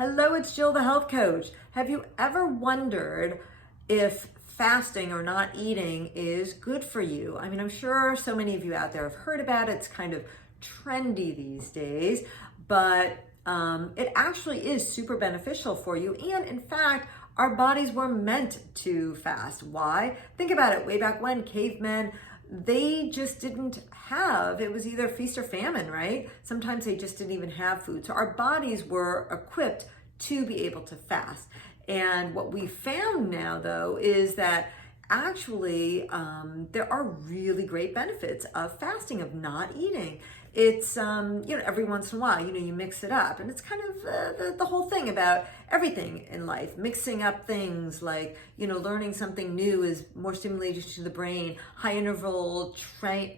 Hello, it's Jill, the health coach. Have you ever wondered if fasting or not eating is good for you? I mean, I'm sure so many of you out there have heard about it. It's kind of trendy these days, but it actually is super beneficial for you. And in fact, our bodies were meant to fast. Why? Think about it. Way back when, cavemen, they just didn't have, it was either feast or famine, right? Sometimes they just didn't even have food. So our bodies were equipped to be able to fast. And what we found now, though, is that actually there are really great benefits of fasting, of not eating. It's, every once in a while, you mix it up. And it's kind of the whole thing about everything in life. Mixing up things like, learning something new is more stimulating to the brain. High interval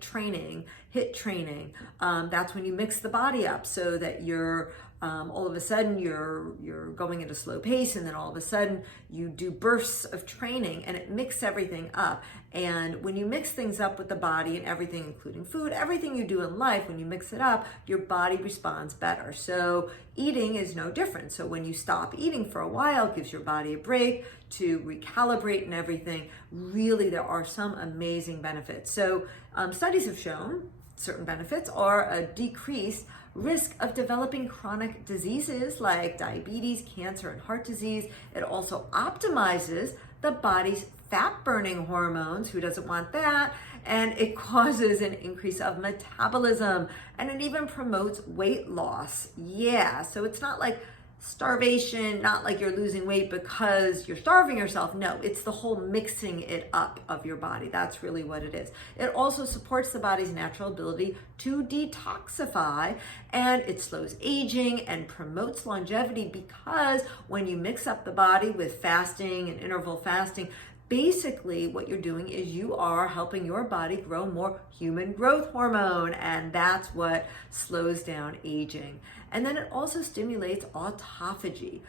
training, HIIT training. That's when you mix the body up so that you're all of a sudden you're going at a slow pace, and then all of a sudden you do bursts of training, and it mixes everything up. And when you mix things up with the body and everything, including food, everything you do in life, when you mix it up, your body responds better. So eating is no different. So when you stop eating for a while, it gives your body a break to recalibrate and everything. Really, there are some amazing benefits. So studies have shown certain benefits are a decreased risk of developing chronic diseases like diabetes, cancer, and heart disease. It also optimizes the body's fat-burning hormones. Who doesn't want that? And it causes an increase of metabolism, and it even promotes weight loss. Yeah, so it's not like starvation, not like you're losing weight because you're starving yourself. No, it's the whole mixing it up of your body. That's really what it is. It also supports the body's natural ability to detoxify, and it slows aging and promotes longevity, because when you mix up the body with fasting and interval fasting, basically what you're doing is you are helping your body grow more human growth hormone, and that's what slows down aging. And then it also stimulates autophagy.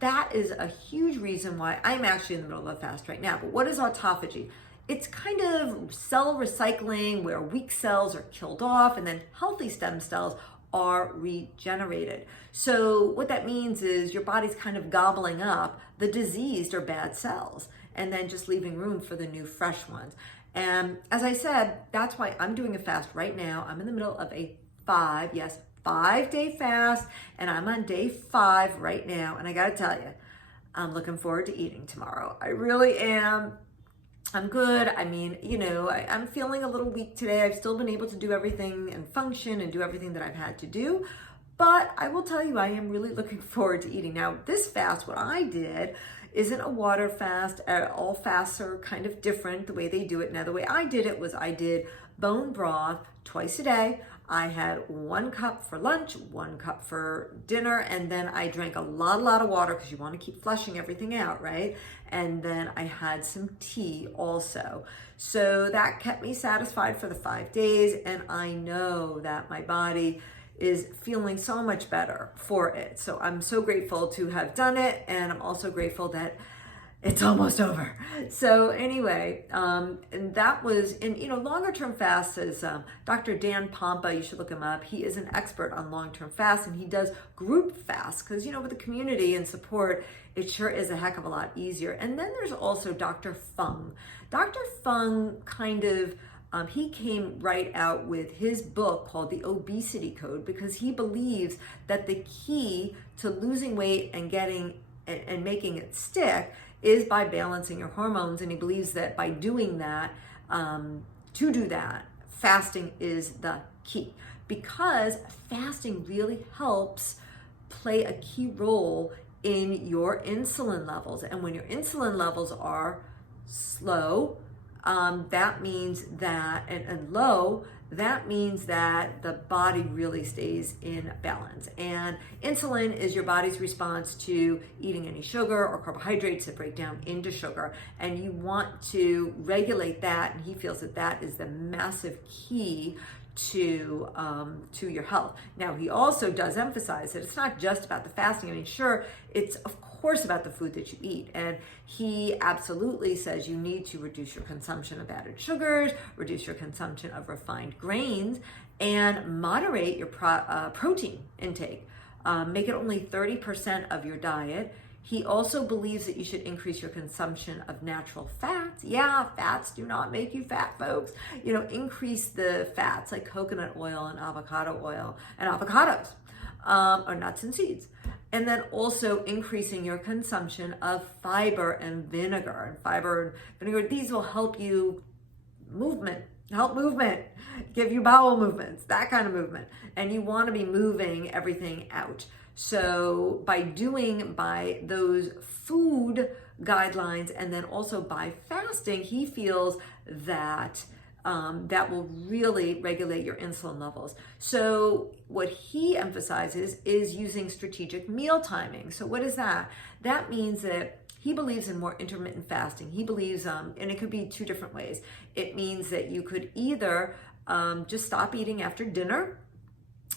That is a huge reason why I'm actually in the middle of a fast right now. But what is autophagy? It's kind of cell recycling, where weak cells are killed off and then healthy stem cells are regenerated. So what that means is your body's kind of gobbling up the diseased or bad cells and then just leaving room for the new fresh ones. And as I said, that's why I'm doing a fast right now. I'm in the middle of a 5-day fast, and I'm on day 5 right now. And I gotta tell you, I'm looking forward to eating tomorrow. I really am. I'm good. I mean, I'm feeling a little weak today. I've still been able to do everything and function and do everything that I've had to do. But I will tell you, I am really looking forward to eating. Now, this fast, what I did, isn't a water fast. All fasts are kind of different the way they do it. Now, the way I did it was I did bone broth twice a day. I had 1 cup for lunch, 1 cup for dinner, and then I drank a lot of water, because you want to keep flushing everything out, right? And then I had some tea also. So that kept me satisfied for the 5 days, and I know that my body is feeling so much better for it. So I'm so grateful to have done it, and I'm also grateful that it's almost over. So anyway, and that was in, longer term fasts is Dr. Dan Pompe. You should look him up. He is an expert on long-term fasts, and he does group fasts, because, with the community and support, it sure is a heck of a lot easier. And then there's also Dr. Fung. Dr. Fung he came right out with his book called The Obesity Code, because he believes that the key to losing weight and making it stick is by balancing your hormones. And he believes that by doing that, fasting is the key, because fasting really helps play a key role in your insulin levels. And when your insulin levels are slow, that means that, and low, that means that the body really stays in balance. And insulin is your body's response to eating any sugar or carbohydrates that break down into sugar. And you want to regulate that. And he feels that that is the massive key to your health. Now, he also does emphasize that it's not just about the fasting. I mean, sure, it's of course about the food that you eat, and he absolutely says you need to reduce your consumption of added sugars, reduce your consumption of refined grains, and moderate your protein intake. Make it only 30% of your diet. He also believes that you should increase your consumption of natural fats. Yeah, fats do not make you fat, folks. Increase the fats like coconut oil and avocado oil and avocados, or nuts and seeds. And then also increasing your consumption of fiber and vinegar. And fiber and vinegar, these will help you help movement, give you bowel movements, that kind of movement. And you want to be moving everything out. So by those food guidelines and then also by fasting, he feels that that will really regulate your insulin levels. So what he emphasizes is using strategic meal timing. So what is that? That means that he believes in more intermittent fasting. He believes, and it could be two different ways. It means that you could either just stop eating after dinner,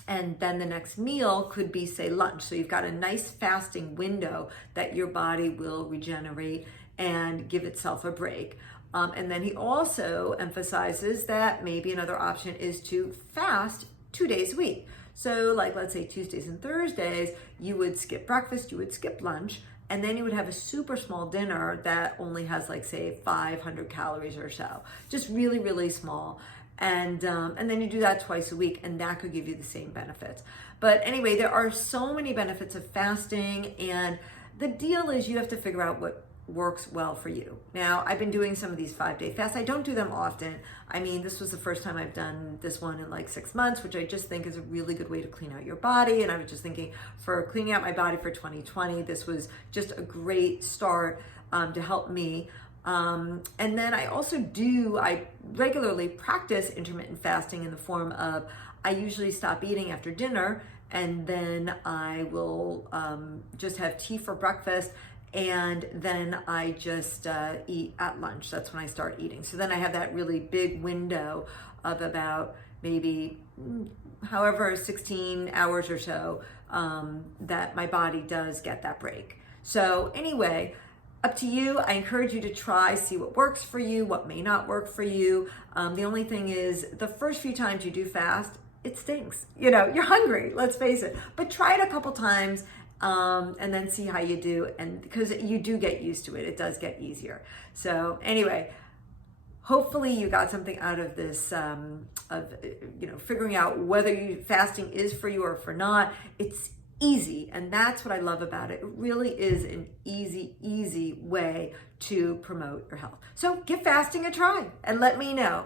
and then the next meal could be, say, lunch. So you've got a nice fasting window that your body will regenerate and give itself a break. And then he also emphasizes that maybe another option is to fast 2 days a week. So like, let's say Tuesdays and Thursdays, you would skip breakfast, you would skip lunch, and then you would have a super small dinner that only has like, say, 500 calories or so. Just really, really small. And then you do that twice a week, and that could give you the same benefits. But anyway, there are so many benefits of fasting, and the deal is you have to figure out what works well for you. Now, I've been doing some of these 5-day fasts. I don't do them often. I mean, this was the first time I've done this one in like 6 months, which I just think is a really good way to clean out your body. And I was just thinking, for cleaning out my body for 2020, this was just a great start to help me. And then I regularly practice intermittent fasting in the form of, I usually stop eating after dinner, and then I will just have tea for breakfast, and then I just eat at lunch. That's when I start eating. So then I have that really big window of about maybe 16 hours or so that my body does get that break. So anyway, up to you. I encourage you to try, see what works for you, what may not work for you. The only thing is, the first few times you do fast, it stinks. You're hungry, let's face it. But try it a couple times and then see how you do. And because you do get used to it, it does get easier. So anyway, hopefully you got something out of this, figuring out whether fasting is for you or for not. It's easy, and that's what I love about it. It really is an easy way to promote your health. So give fasting a try and let me know.